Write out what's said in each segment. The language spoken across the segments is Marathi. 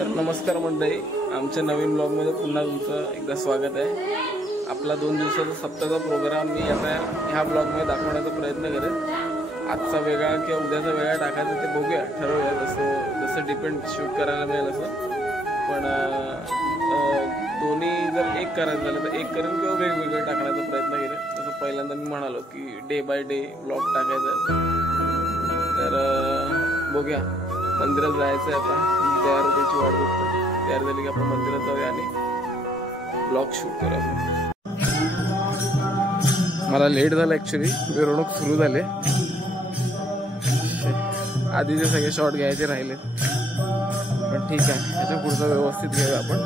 तर नमस्कार मंडळी, आमच्या नवीन ब्लॉगमध्ये पुन्हा तुमचं एकदा स्वागत आहे। आपला 2 दिवसाचा सप्ताहाचा प्रोग्राम मी आता ह्या ब्लॉगमध्ये दाखवण्याचा प्रयत्न करेन। आजचा वेगळा किंवा उद्याचा वेगळा टाकायचा ते बघूया, ठरवूया जसं डिपेंड शूट करायला मिळेल असं। पण दोन्ही जर एक करायचं झालं तर एक करेन किंवा वेगवेगळे टाकण्याचा प्रयत्न करेन। जसं पहिल्यांदा मी म्हणालो की डे बाय डे ब्लॉग टाकायचा आहे, तर बघूया। मंदिरात जायचं आहे आता, तयार त्याची वाट बघतो। तयार झाली की आपण मंदिरात जाऊया आणि ब्लॉग शूट करूया। मला लेट झाला ऍक्च्युली, मिरवणूक सुरू झाले, आधीचे सगळे शॉट घ्यायचे राहिले, पण ठीक आहे, याच्या पुढचा व्यवस्थित घेऊया आपण।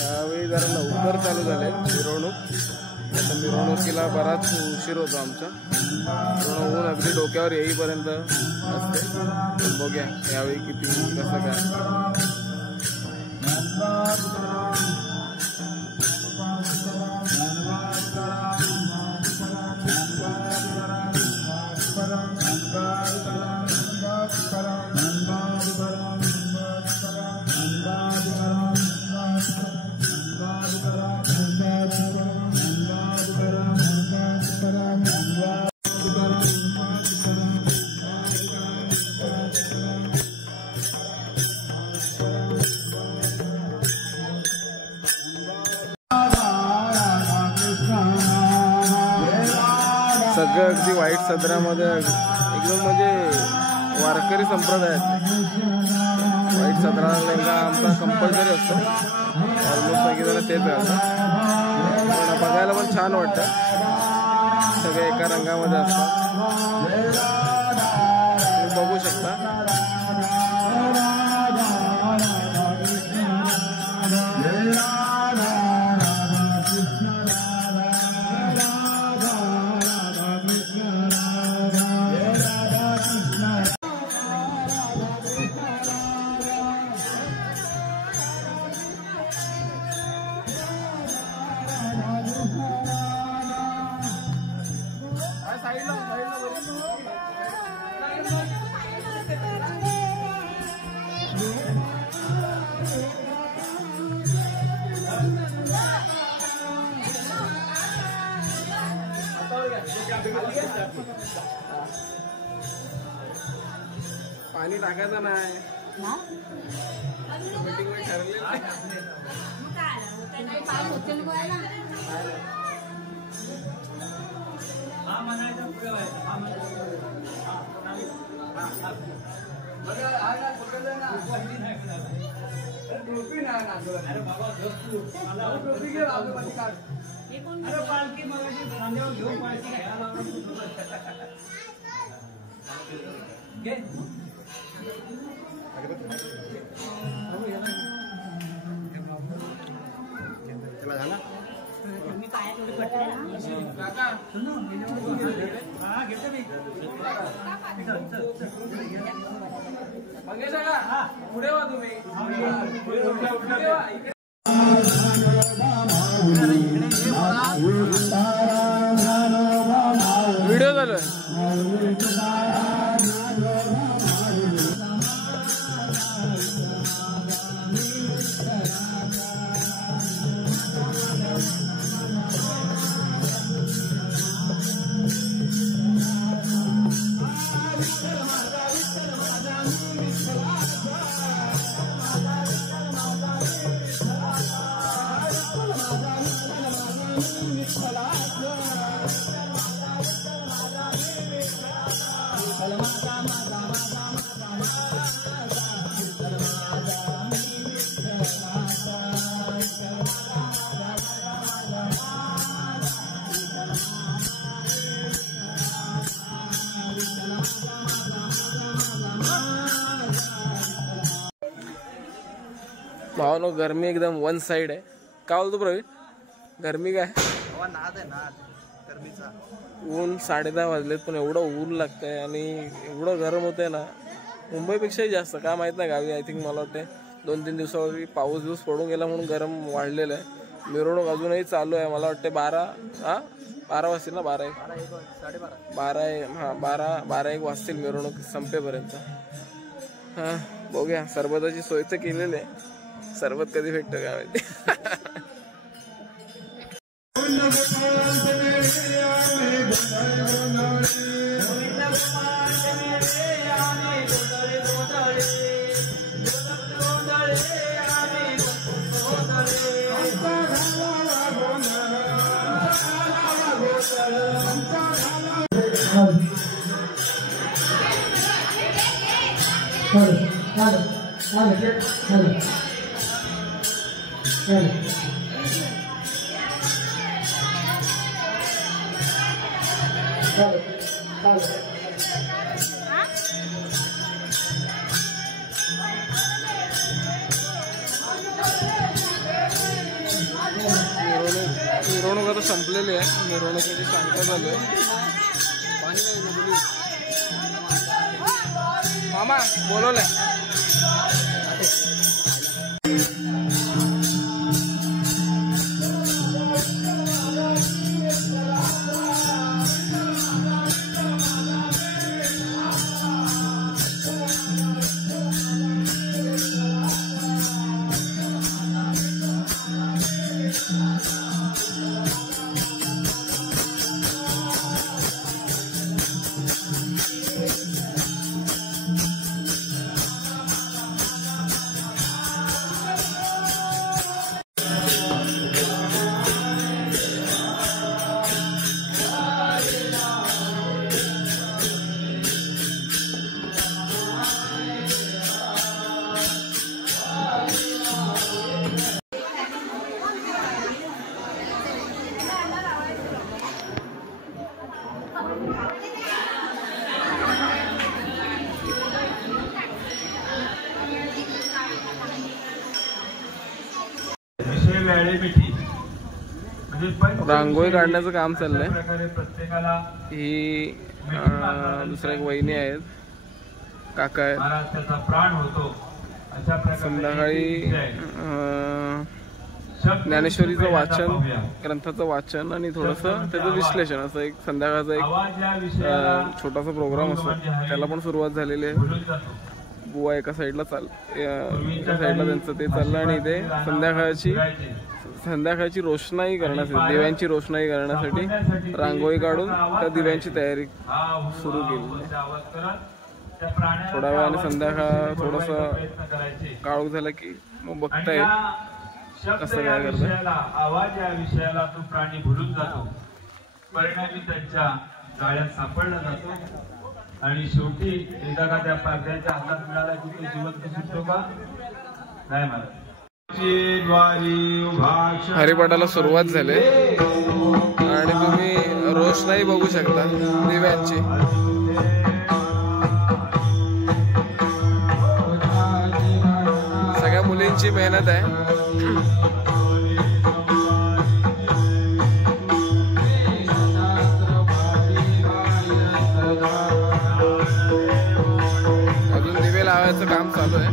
यावेळी जरा लवकर चालू झाले मिरवणूक, आता मिरवणुकीला बराच उशीर होतो आमचा। ऊन अगदी डोक्यावर येईपर्यंत असते, बघूया यावेळी किती कसं काय। सगळं अगदी वाईट सदरामध्ये एकदम म्हणजे वारकरी संप्रदायात वाईट सदरा लेंगा आमचा कंपल्सरी असतो, ऑलमोस्ट सगळीजण तेच घालतात, पण बघायला पण छान वाटतं। सगळे एका रंगामध्ये असतात, तुम्ही बघू शकता। पाणी टाकायचं नाही, व्हिडिओ चालू आहे। भावानो गरमी एकदम वन साइड आहे. काय बोलतो प्रवीण? गरमी काय? ऊन 10:30 वाजलेत पण एवढं ऊन लागतंय आणि एवढं गरम होतंय ना, मुंबईपेक्षाही जास्त. काय माहित नाही गावी आय थिंक मला वाटते 2-3 दिवसापूर्वी पाऊस पडून गेला म्हणून गरम वाढलेलं आहे. मिरवणूक अजूनही चालू आहे. मला वाटते 12 वाजतील ना, 12-1 वाजतील मिरवणूक संपेपर्यंत. हां बघूया. सरबताची सोय तर केलेली आहे, सरबत कधी भेटतं काय माहिती. मिरवणूक आता संपलेली आहे. मिरवणुकीची सांगता चालू आहे. मामा बोलवलंय. रांगोळी काढण्याचं काम चाललंय. ही दुसऱ्या एक वहिनी आहेत, काका आहेत. संध्याकाळी ज्ञानेश्वरीचं वाचन, ग्रंथाचं वाचन आणि थोडंसं त्याचं विश्लेषण, असं एक संध्याकाळचा एक छोटासा प्रोग्राम असतो. त्याला पण सुरुवात झालेली आहे. बुवा एका साईडला एका साईडला त्यांचं ते चाललं आणि इथे संध्याकाळची रोषणाई करण्यासाठी, दिव्यांची रोषणाई करण्यासाठी रांगोळी काढून त्या दिव्यांची तयारी सुरू केली. थोड्या वेळाने संध्याकाळ थोडंसं काळोख झालं की मग बघता येईल कसं काय करतं. आवाज या विषयाला तो प्राणी भुलून जातो, परिणामी त्यांच्या जाळ्यात सापडला जातो आणि शेवटी एकदा का त्या पारध्याच्या हातात मिळाला की तो जिवंत सुटतो का? नाही मला. हरिपाठाला सुरुवात झाली आणि तुम्ही रोषणाई बघू शकता दिव्यांची. सगळ्या मुलींची मेहनत आहे. अजून दिवे लावायचं काम चालू आहे.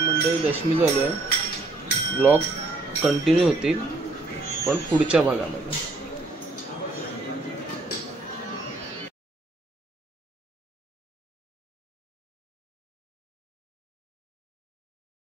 मंडळी दशमी चालू आहे. ब्लॉग कंटिन्यू होतील पण पुढच्या भागामध्ये.